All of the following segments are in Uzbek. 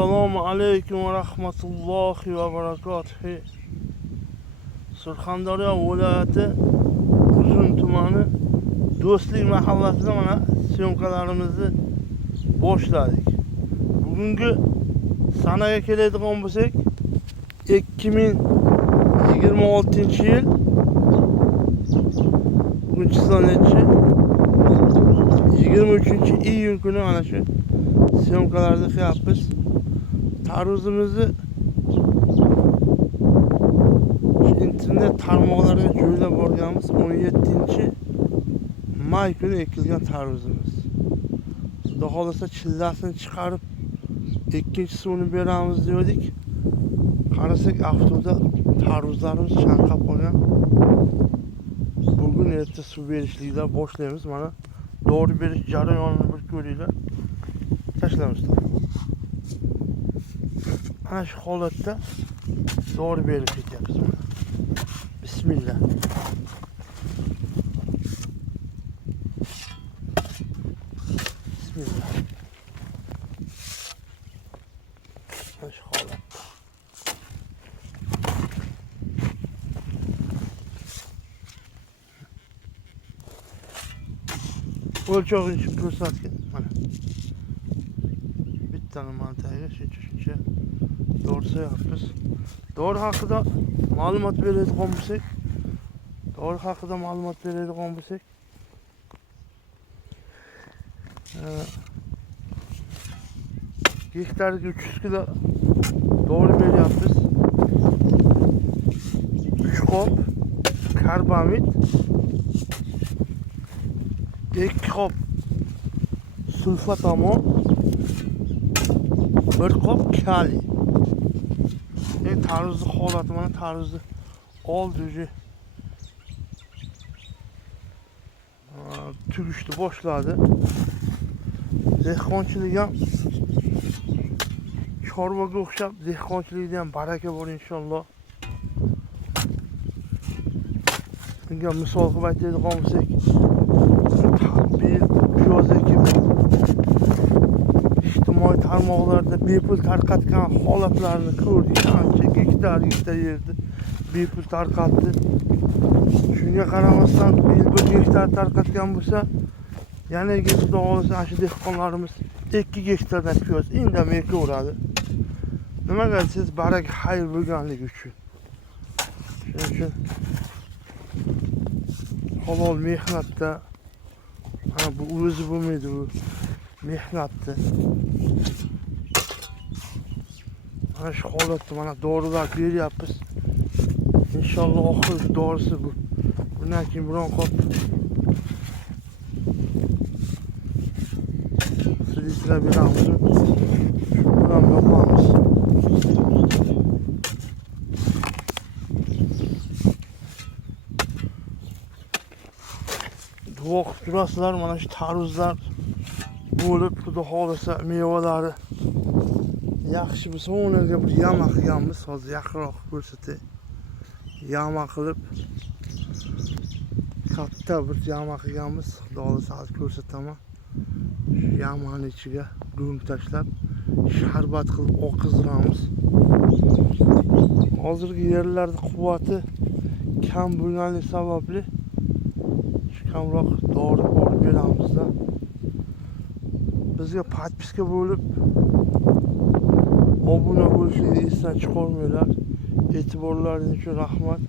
Assalomu alaykum va rahmatullohi va barakatuh. Surxondaryo viloyati Uzun tumani Do'stlik mahallasida mana syomkalarimizni boshladik. Bugungi sanaga keladigan bo'lsak, 2026-yil bugun chizsa nechi? 23-iyun kuni mana shu syomkalarni qilyapmiz. Tarvuzimizni internet tarmoqlariga joylab borganmiz. 17-may kuni ekilgan tarvuzimiz. Xudo xolasa chillasini chiqarib ikkinchi suvini beramiz dedik. Qarasak avtoda tarvuzlarimiz chanqab qolgan. Bugun erta suv berishliklar boshlaymiz. Mana dori berish jarayonini bir ko'ringlar. Tashlaymiz. Ana shu holatda dori berib ketyapmiz. Bismillah. Bismillah. Ana shu holatda. O'lchovini ko'rsatgan. Mana. Bittani mantaga shuncha doğrusa yapıyoruz. Doğru haqida ma'lumot beradigan bo'lsak, gektariga 300 kilo doğru beryapmiz. 3 qop karbamid, 2 qop sulfat amon, 1 qop kaliy. Tarvuzni holati mana tarvuzni oldi уже tugishni boshladi. Dehqonchilik ham chorvaga o'xshab, dehqonchilikda ham baraka bor inshaalloh. Bunga misol qilib aytadigan bo'lsak, piyoz ekib ijtimoiy tarmoqlarda bepul tarqatgan holatlarni ko'rdik. Ancha gektar yerda bepul tarqatdi. Shunga qaramasdan bir gektar tarqatgan bo'lsa, yana xudo xolasa shu dehqonlarimiz 2 gektardan piyoz indamay ekaveradi. Nimaga siz baraka xayr bo'lganligi uchun. Shuning uchun halol mehnatda bu o'zi bo'lmaydi, bu mehnatda. Mana shu holatda mana dorilar beryapmiz. İnşallah oxirgi dorisi bu. Bundan keyin biron qop silsilalar beramiz. Bundan yopamiz. Duo qilib turasizlar, mana shu tarvuzlar bo'lib, xudo xolasa mevalari yaxshi bo'lsa, ularga bir yama qilganmiz. Hozir yaqinroq ko'rsatay. Yama qilib katta bir yama qilganmiz. Xudo xolasa hozir ko'rsataman. Shu yamani ichiga go'ng tashlab sharbat qilib oqizdiramiz. Hozirgi yerlarda quvvati kam bo'lganligi sababli shu kamroq dori olib beramizda. Bizga podpiska bo'lib obuna bo'lishni esdan chiqarmanglar. E'tiborlaringiz uchun rahmat.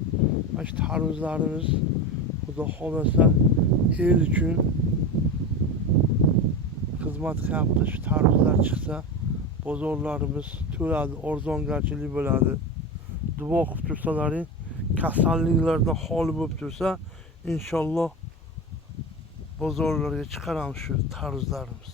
Mana shu tarvuzlarimiz xudo xolasa el uchun xizmat qilyapti. Shu tarvuzlar chiqsa, bozorlarimiz to'ladi, arzongarchilik bo'ladi. Duo qilib tursalaring, kasalliklardan xoli bo'lib tursa, inshaalloh bozorlarga chiqaramiz shu tarvuzlarimiz.